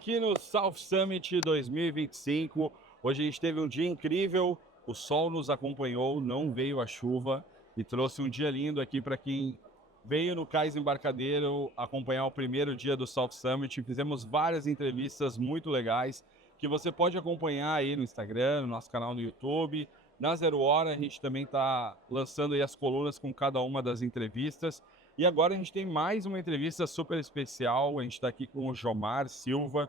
aqui no South Summit 2025. Hoje a gente teve um dia incrível, o sol nos acompanhou, não veio a chuva e trouxe um dia lindo aqui para quem veio no Cais Embarcadero acompanhar o primeiro dia do South Summit. Fizemos várias entrevistas muito legais que você pode acompanhar aí no Instagram, no nosso canal no YouTube. Na Zero Hora a gente também está lançando aí as colunas com cada uma das entrevistas. E agora a gente tem mais uma entrevista super especial. A gente está aqui com o Jomar Silva,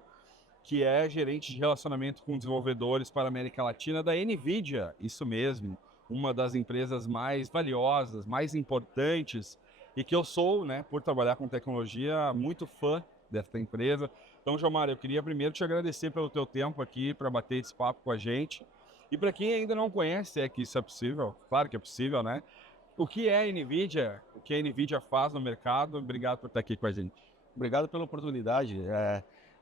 que é gerente de relacionamento com desenvolvedores para a América Latina da NVIDIA. Isso mesmo, uma das empresas mais valiosas, mais importantes, e que eu sou, né, por trabalhar com tecnologia, muito fã dessa empresa. Então, Jomar, eu queria primeiro te agradecer pelo teu tempo aqui para bater esse papo com a gente. E para quem ainda não conhece, é que isso é possível, claro que é possível, né? O que é a NVIDIA? O que a NVIDIA faz no mercado? Obrigado por estar aqui com a gente. Obrigado pela oportunidade.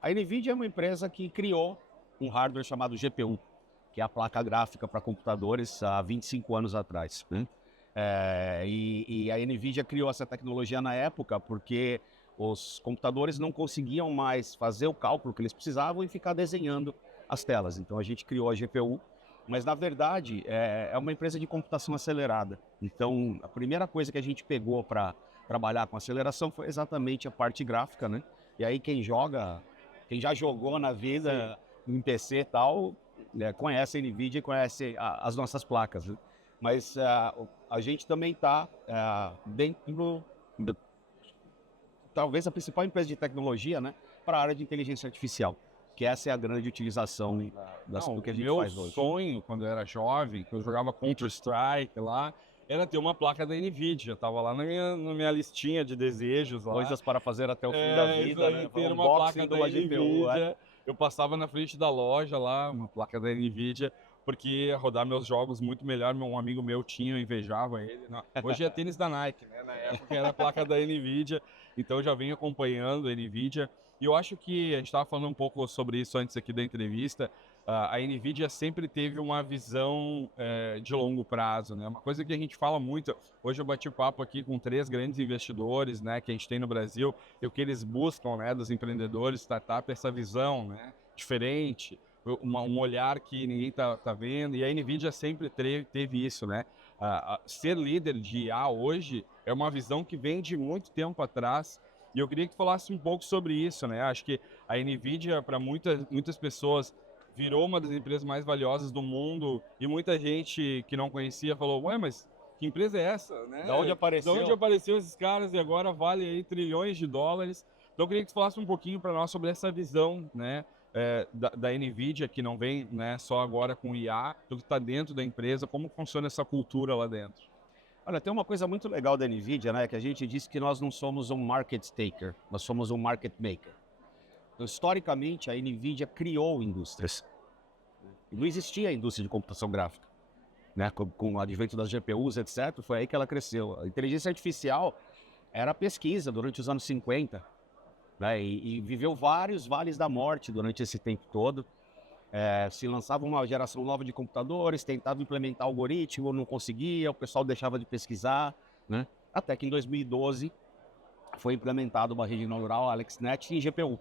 A NVIDIA é uma empresa que criou um hardware chamado GPU, que é a placa gráfica para computadores há 25 anos atrás, né? E a NVIDIA criou essa tecnologia na época porque os computadores não conseguiam mais fazer o cálculo que eles precisavam e ficar desenhando as telas. Então a gente criou a GPU. Mas, na verdade, é uma empresa de computação acelerada. Então, a primeira coisa que a gente pegou para trabalhar com aceleração foi exatamente a parte gráfica, né? E aí quem já jogou na vida, em PC e tal, conhece a NVIDIA e conhece as nossas placas, né? Mas a gente também está dentro, talvez a principal empresa de tecnologia, né, para a área de inteligência artificial. Que essa é a grande utilização do que a gente faz hoje. Meu sonho, quando eu era jovem, que eu jogava Counter-Strike lá, era ter uma placa da NVIDIA. Tava lá na minha listinha de desejos lá. Coisas para fazer até o fim da vida, né? Ter uma placa da NVIDIA. Eu passava na frente da loja lá, uma placa da NVIDIA, porque ia rodar meus jogos muito melhor. Um amigo meu tinha, eu invejava ele. Não, hoje é tênis da Nike, né? Na época era a placa da NVIDIA, então eu já venho acompanhando a NVIDIA. E eu acho que a gente estava falando um pouco sobre isso antes aqui da entrevista. A NVIDIA sempre teve uma visão de longo prazo, né? Uma coisa que a gente fala muito. Hoje eu bati papo aqui com 3 grandes investidores, né, que a gente tem no Brasil, e o que eles buscam, né, dos empreendedores, startup, essa visão, né, diferente, um olhar que ninguém tá vendo. E a NVIDIA sempre teve isso, né? Ser líder de IA hoje é uma visão que vem de muito tempo atrás. E eu queria que tu falasse um pouco sobre isso, né? Acho que a NVIDIA, para muitas pessoas, virou uma das empresas mais valiosas do mundo, e muita gente que não conhecia falou, ué, mas que empresa é essa, né? Da onde apareceu? Da onde apareceu esses caras e agora vale aí trilhões de dólares. Então eu queria que tu falasse um pouquinho para nós sobre essa visão, né, da NVIDIA, que não vem, né, só agora com IA, do que está dentro da empresa, como funciona essa cultura lá dentro. Olha, tem uma coisa muito legal da NVIDIA, né? Que a gente diz que nós não somos um market taker, nós somos um market maker. Então, historicamente, a NVIDIA criou indústrias. Não existia a indústria de computação gráfica, né? Com o advento das GPUs, etc., foi aí que ela cresceu. A inteligência artificial era pesquisa durante os anos 50, né? E viveu vários vales da morte durante esse tempo todo. Se lançava uma geração nova de computadores, tentava implementar algoritmo, não conseguia, o pessoal deixava de pesquisar, né? Até que em 2012 foi implementada uma rede neural AlexNet e GPU.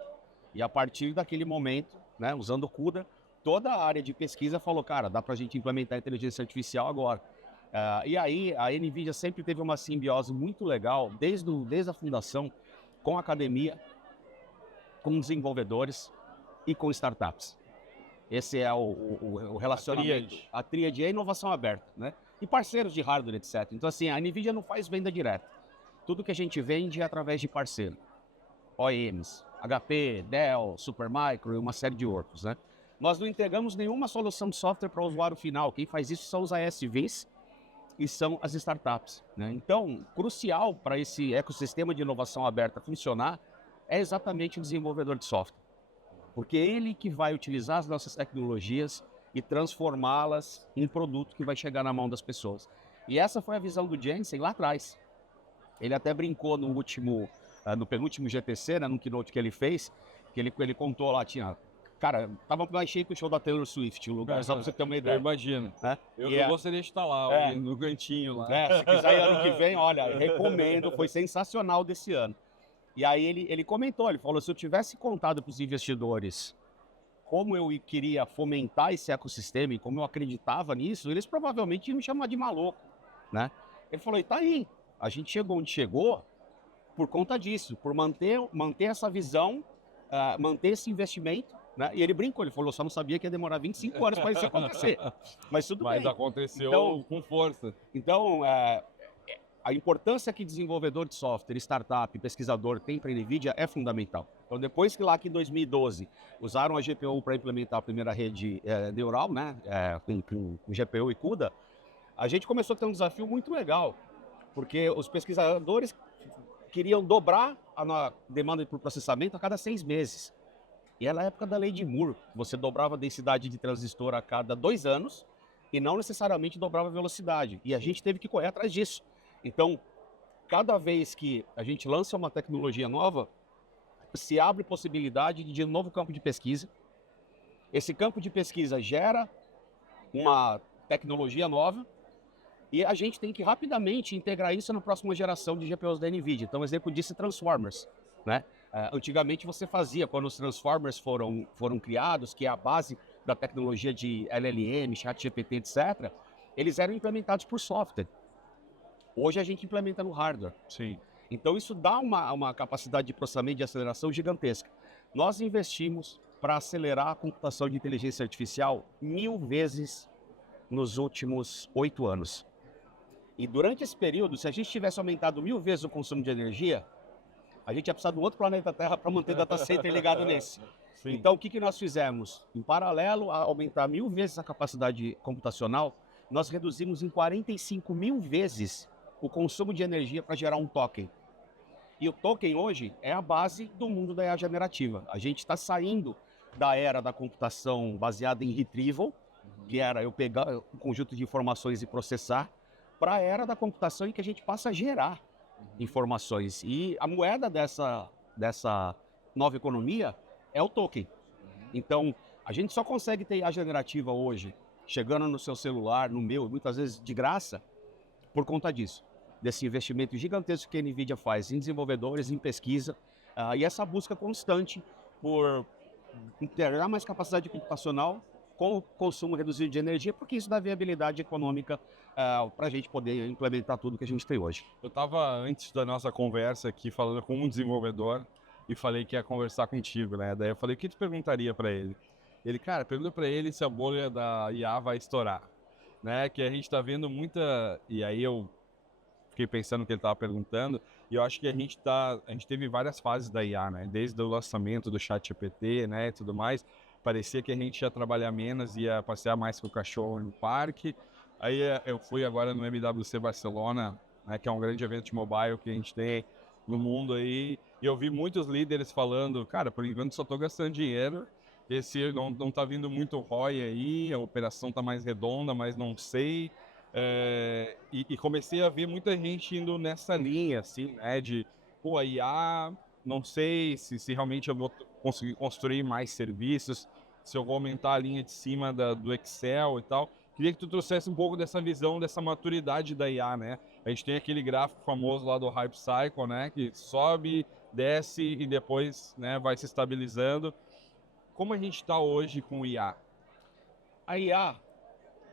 E a partir daquele momento, né, usando o CUDA, toda a área de pesquisa falou, cara, dá pra gente implementar a inteligência artificial agora. E aí a NVIDIA sempre teve uma simbiose muito legal, desde a fundação, com a academia, com desenvolvedores e com startups. Esse é o relacionamento. A tríade é a inovação aberta, né? E parceiros de hardware, etc. Então, assim, a NVIDIA não faz venda direta. Tudo que a gente vende é através de parceiro. OEMs, HP, Dell, Supermicro e uma série de outros, né? Nós não entregamos nenhuma solução de software para o usuário final. Quem faz isso são os ASVs e são as startups, né? Então, crucial para esse ecossistema de inovação aberta funcionar é exatamente o desenvolvedor de software. Porque é ele que vai utilizar as nossas tecnologias e transformá-las em produto que vai chegar na mão das pessoas. E essa foi a visão do Jensen lá atrás. Ele até brincou no penúltimo GTC, né, no keynote que ele fez, que ele contou lá, cara, tava mais cheio que o show da Taylor Swift, o lugar, só pra você ter uma ideia. Eu imagino. Né? Eu gostaria de estar lá, no cantinho lá. Se quiser ir ano que vem, olha, recomendo, foi sensacional desse ano. E aí ele comentou, ele falou, se eu tivesse contado para os investidores como eu queria fomentar esse ecossistema e como eu acreditava nisso, eles provavelmente iam me chamar de maluco, né? Ele falou, e tá aí, a gente chegou onde chegou por conta disso, por manter essa visão, manter esse investimento, né? E ele brincou, ele falou, só não sabia que ia demorar 25 anos para isso acontecer, mas tudo Mas bem. aconteceu Então, com força. Então, a importância que desenvolvedor de software, startup, pesquisador tem para a NVIDIA é fundamental. Então, depois que lá em 2012 usaram a GPU para implementar a primeira rede neural, né, com GPU e CUDA, a gente começou a ter um desafio muito legal, porque os pesquisadores queriam dobrar a demanda por processamento a cada 6 meses. E era a época da lei de Moore, você dobrava a densidade de transistor a cada 2 anos e não necessariamente dobrava a velocidade. E a gente teve que correr atrás disso. Então, cada vez que a gente lança uma tecnologia nova, se abre possibilidade de um novo campo de pesquisa. Esse campo de pesquisa gera uma tecnologia nova e a gente tem que rapidamente integrar isso na próxima geração de GPUs da NVIDIA. Então, exemplo disso é Transformers, né? Antigamente você fazia, quando os Transformers foram criados, que é a base da tecnologia de LLM, ChatGPT, etc., eles eram implementados por software. Hoje a gente implementa no hardware. Sim. Então isso dá uma capacidade de processamento e de aceleração gigantesca. Nós investimos para acelerar a computação de inteligência artificial 1000 vezes nos últimos 8 anos. E durante esse período, se a gente tivesse aumentado 1000 vezes o consumo de energia, a gente ia precisar de um outro planeta Terra para manter data center ligado nesse. Sim. Então o que nós fizemos? Em paralelo a aumentar 1000 vezes a capacidade computacional, nós reduzimos em 45.000 vezes o consumo de energia para gerar um token. E o token hoje é a base do mundo da IA generativa. A gente está saindo da era da computação baseada em retrieval, que era eu pegar um conjunto de informações e processar, para a era da computação em que a gente passa a gerar informações. E a moeda dessa nova economia é o token. Então, a gente só consegue ter IA generativa hoje, chegando no seu celular, no meu, muitas vezes de graça, por conta disso. Desse investimento gigantesco que a NVIDIA faz em desenvolvedores, em pesquisa, e essa busca constante por integrar mais capacidade computacional com o consumo reduzido de energia, porque isso dá viabilidade econômica para a gente poder implementar tudo que a gente tem hoje. Eu estava, antes da nossa conversa aqui, falando com um desenvolvedor e falei que ia conversar contigo, né? Daí eu falei, o que tu perguntaria para ele? Ele, cara, pergunta para ele se a bolha da IA vai estourar, né? Que a gente está vendo muita... E aí eu fiquei pensando no que ele estava perguntando, e eu acho que a gente teve várias fases da IA, né? Desde o lançamento do ChatGPT, né, e tudo mais, parecia que a gente ia trabalhar menos, ia passear mais com o cachorro no parque. Aí eu fui agora no MWC Barcelona, né, que é um grande evento de mobile que a gente tem no mundo aí, e eu vi muitos líderes falando, cara, por enquanto só estou gastando dinheiro, esse não tá vindo muito ROI aí, a operação tá mais redonda, mas não sei. E comecei a ver muita gente indo nessa linha, assim, né, de, pô, a IA, não sei se realmente eu vou conseguir construir mais serviços, se eu vou aumentar a linha de cima do Excel e tal. Queria que tu trouxesse um pouco dessa visão, dessa maturidade da IA, né? A gente tem aquele gráfico famoso lá do Hype Cycle, né, que sobe, desce e depois, né, vai se estabilizando. Como a gente está hoje com o IA? A IA,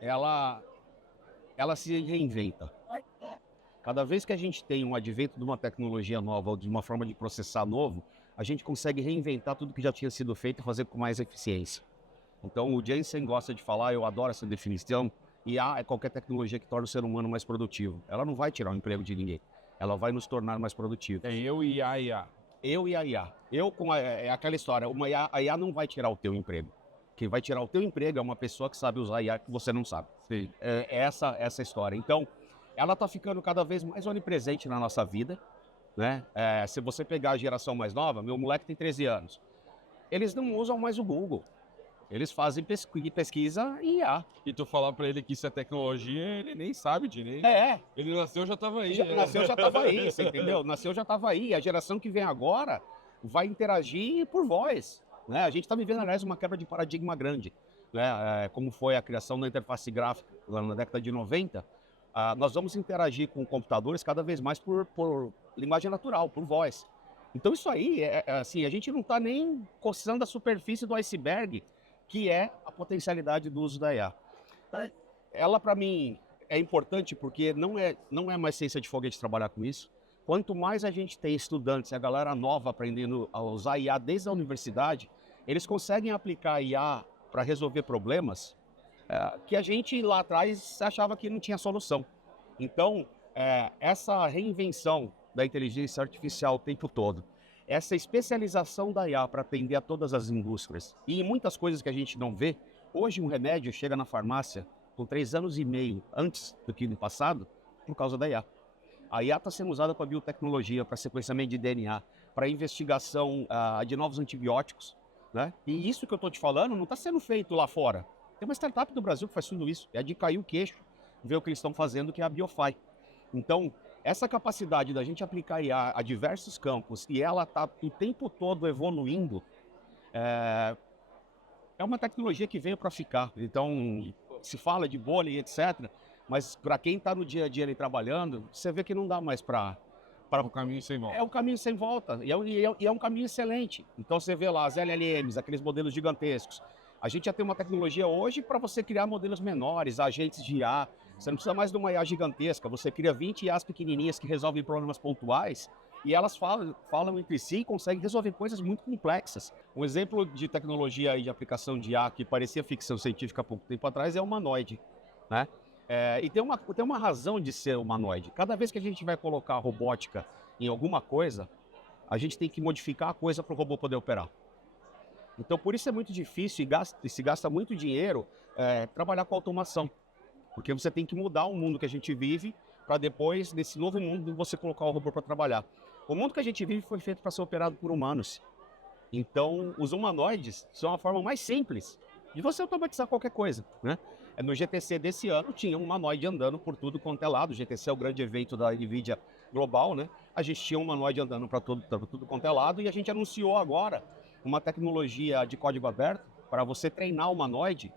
ela se reinventa. Cada vez que a gente tem um advento de uma tecnologia nova ou de uma forma de processar novo, a gente consegue reinventar tudo que já tinha sido feito e fazer com mais eficiência. Então, o Jensen gosta de falar, eu adoro essa definição, IA é qualquer tecnologia que torna o ser humano mais produtivo. Ela não vai tirar o emprego de ninguém, ela vai nos tornar mais produtivos. É eu e a IA. Eu e a IA. É aquela história, a IA não vai tirar o teu emprego. Quem vai tirar o teu emprego é uma pessoa que sabe usar IA que você não sabe. Sim. É essa história. Então, ela está ficando cada vez mais onipresente na nossa vida, né? Se você pegar a geração mais nova, meu moleque tem 13 anos, eles não usam mais o Google. Eles fazem pesquisa em IA. E tu falar pra ele que isso é tecnologia, ele nem sabe direito. Ele nasceu, já estava aí. Nasceu, já estava aí, você entendeu? Nasceu, já estava aí. A geração que vem agora vai interagir por voz, né? A gente está vivendo, aliás, uma quebra de paradigma grande, né? Como foi a criação da interface gráfica lá na década de 90, nós vamos interagir com computadores cada vez mais por linguagem natural, por voz. Então isso aí, assim, a gente não está nem coçando a superfície do iceberg, que é a potencialidade do uso da IA. Ela, para mim, é importante porque não é mais ciência de foguete trabalhar com isso. Quanto mais a gente tem estudantes, a galera nova aprendendo a usar IA desde a universidade, eles conseguem aplicar a IA para resolver problemas que a gente lá atrás achava que não tinha solução. Então, essa reinvenção da inteligência artificial o tempo todo, essa especialização da IA para atender a todas as indústrias e em muitas coisas que a gente não vê, hoje um remédio chega na farmácia com 3 anos e meio antes do que no passado por causa da IA. A IA está sendo usada para biotecnologia, para sequenciamento de DNA, para investigação de novos antibióticos, né? E isso que eu estou te falando não está sendo feito lá fora. Tem uma startup do Brasil que faz tudo isso. É de cair o queixo, ver o que eles estão fazendo, que é a BioFi. Então, essa capacidade da gente aplicar IA a diversos campos e ela está o tempo todo evoluindo, é uma tecnologia que veio para ficar. Então, se fala de bolha e etc., mas para quem está no dia a dia ali trabalhando, você vê que não dá mais para... O caminho sem volta. É um caminho sem volta e é um caminho excelente. Então você vê lá as LLMs, aqueles modelos gigantescos. A gente já tem uma tecnologia hoje para você criar modelos menores, agentes de IA. Você não precisa mais de uma IA gigantesca. Você cria 20 IAs pequenininhas que resolvem problemas pontuais e elas falam entre si e conseguem resolver coisas muito complexas. Um exemplo de tecnologia e de aplicação de IA que parecia ficção científica há pouco tempo atrás é o humanoide, né? E tem uma razão de ser humanoide. Cada vez que a gente vai colocar robótica em alguma coisa, a gente tem que modificar a coisa para o robô poder operar. Então, por isso é muito difícil e se gasta muito dinheiro trabalhar com automação. Porque você tem que mudar o mundo que a gente vive para depois, nesse novo mundo, você colocar o robô para trabalhar. O mundo que a gente vive foi feito para ser operado por humanos. Então, os humanoides são a forma mais simples de você automatizar qualquer coisa, né? No GTC desse ano tinha um humanoide andando por tudo quanto é lado. O GTC é o grande evento da NVIDIA global, né? A gente tinha um humanoide andando para tudo quanto é lado e a gente anunciou agora uma tecnologia de código aberto para você treinar o humanoide,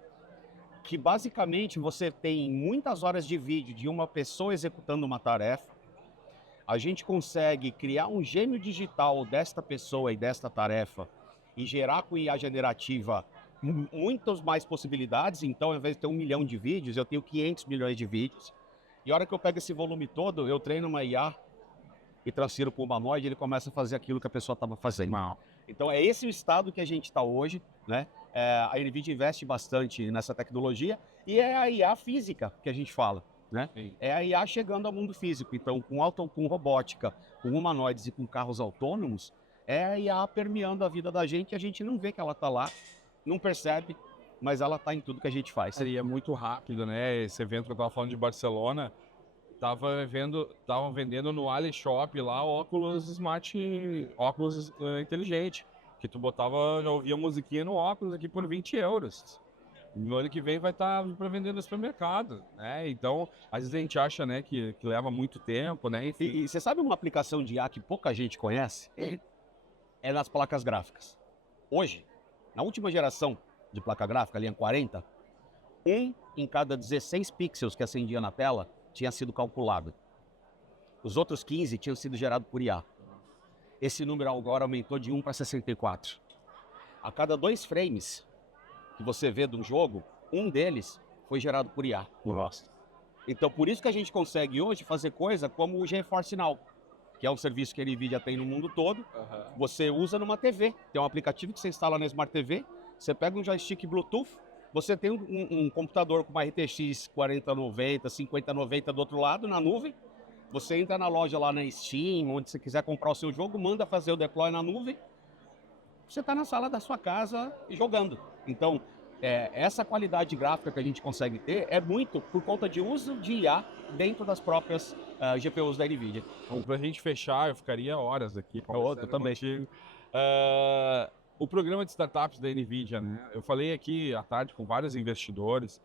que basicamente você tem muitas horas de vídeo de uma pessoa executando uma tarefa. A gente consegue criar um gêmeo digital desta pessoa e desta tarefa e gerar com IA generativa muitas mais possibilidades. Então, ao invés de ter 1 milhão de vídeos, eu tenho 500 milhões de vídeos. E a hora que eu pego esse volume todo, eu treino uma IA e transfiro para o humanoide, ele começa a fazer aquilo que a pessoa estava fazendo. Não. Então, é esse o estado que a gente está hoje, né? A NVIDIA investe bastante nessa tecnologia e é a IA física que a gente fala, né? Sim. É a IA chegando ao mundo físico. Então, com robótica, com humanoides e com carros autônomos, é a IA permeando a vida da gente e a gente não vê que ela está lá, não percebe, mas ela está em tudo que a gente faz. Seria muito rápido, né? Esse evento que eu estava falando de Barcelona, estavam vendendo no AliShop lá óculos óculos inteligente, que tu botava, já ouvia musiquinha no óculos aqui por 20 euros. No ano que vem vai estar para vender no supermercado, né? Então, às vezes a gente acha, né, que leva muito tempo, né? Enfim. E você sabe uma aplicação de IA que pouca gente conhece? É nas placas gráficas. Hoje, na última geração de placa gráfica, linha 40, 1 em cada 16 pixels que acendia na tela tinha sido calculado. Os outros 15 tinham sido gerados por IA. Esse número agora aumentou de 1 para 64. A cada 2 frames que você vê de um jogo, um deles foi gerado por IA. Nossa. Então, por isso que a gente consegue hoje fazer coisa como o GeForce Now, que é um serviço que a NVIDIA tem no mundo todo. Você usa numa TV. Tem um aplicativo que você instala na Smart TV, você pega um joystick Bluetooth, você tem um computador com uma RTX 4090, 5090 do outro lado, na nuvem. Você entra na loja lá na Steam, onde você quiser comprar o seu jogo, manda fazer o deploy na nuvem. Você está na sala da sua casa jogando. Então, essa qualidade gráfica que a gente consegue ter é muito por conta de uso de IA dentro das próprias GPUs da NVIDIA. Então, pra gente fechar, eu ficaria horas aqui. Eu também. Contigo. O programa de startups da NVIDIA, né? Eu falei aqui à tarde com vários investidores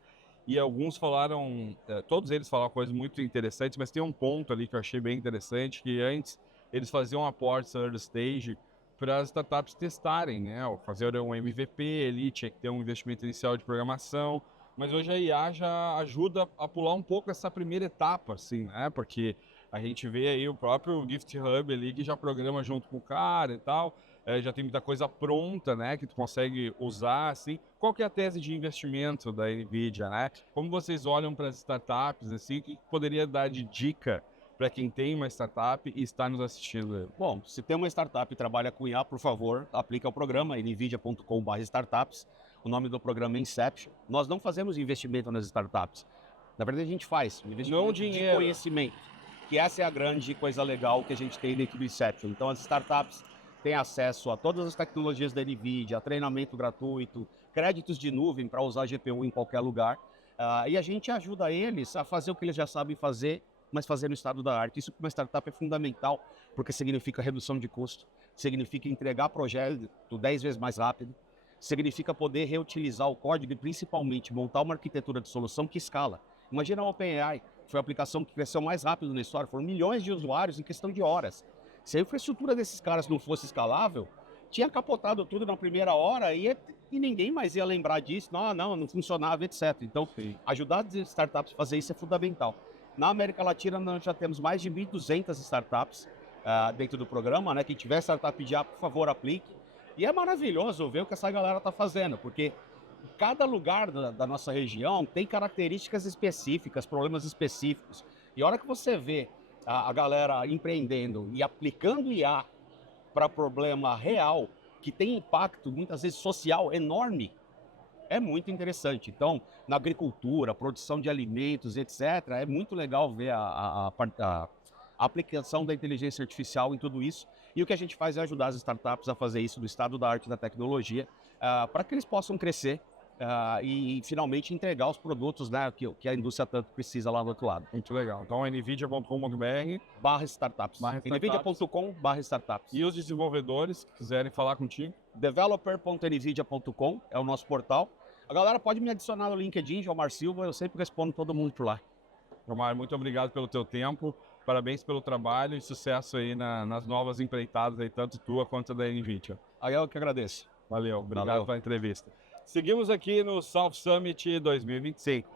e alguns falaram, todos eles falaram coisas muito interessantes, mas tem um ponto ali que eu achei bem interessante, que antes eles faziam aportes early stage para as startups testarem, né? Ou fazer um MVP, ele tinha que ter um investimento inicial de programação, mas hoje a IA já ajuda a pular um pouco essa primeira etapa, assim, né? Porque A gente vê aí o próprio Gift Hub ali que já programa junto com o cara e tal. Já tem muita coisa pronta, né, que tu consegue usar, assim. Qual que é a tese de investimento da NVIDIA, né? Como vocês olham para as startups, assim, o que poderia dar de dica para quem tem uma startup e está nos assistindo? Bom, se tem uma startup e trabalha com IA, por favor, aplique ao programa nvidia.com/startups. O nome do programa é Inception. Nós não fazemos investimento nas startups. Na verdade, a gente faz investimento de conhecimento, que essa é a grande coisa legal que a gente tem dentro do Inception. Então, as startups têm acesso a todas as tecnologias da NVIDIA, treinamento gratuito, créditos de nuvem para usar GPU em qualquer lugar. E a gente ajuda eles a fazer o que eles já sabem fazer, mas fazer no estado da arte. Isso para uma startup é fundamental, porque significa redução de custo, significa entregar projeto 10 vezes mais rápido, significa poder reutilizar o código e principalmente montar uma arquitetura de solução que escala. Imagina a OpenAI, foi a aplicação que cresceu mais rápido na história, foram milhões de usuários em questão de horas. Se a infraestrutura desses caras não fosse escalável, tinha capotado tudo na primeira hora e ninguém mais ia lembrar disso, não funcionava, etc. Então, ajudar as startups a fazer isso é fundamental. Na América Latina, nós já temos mais de 1.200 startups dentro do programa, né? Quem tiver startup de IA, por favor, aplique. E é maravilhoso ver o que essa galera está fazendo, porque cada lugar da nossa região tem características específicas, problemas específicos. E a hora que você vê a galera empreendendo e aplicando IA para problema real, que tem impacto, muitas vezes, social enorme, é muito interessante. Então, na agricultura, produção de alimentos, etc., é muito legal ver a aplicação da inteligência artificial em tudo isso. E o que a gente faz é ajudar as startups a fazer isso do estado da arte e da tecnologia, para que eles possam crescer e finalmente entregar os produtos, né, que a indústria tanto precisa lá do outro lado. Muito legal. Então, nvidia.com.br/startups. nvidia.com/startups. E os desenvolvedores que quiserem falar contigo? developer.nvidia.com é o nosso portal. A galera pode me adicionar no LinkedIn, Jomar Silva, eu sempre respondo todo mundo por lá. Jomar, muito obrigado pelo teu tempo, parabéns pelo trabalho e sucesso aí nas novas empreitadas, aí, tanto tua quanto da NVIDIA. Aí eu que agradeço. Valeu, obrigado pela entrevista. Seguimos aqui no South Summit 2025.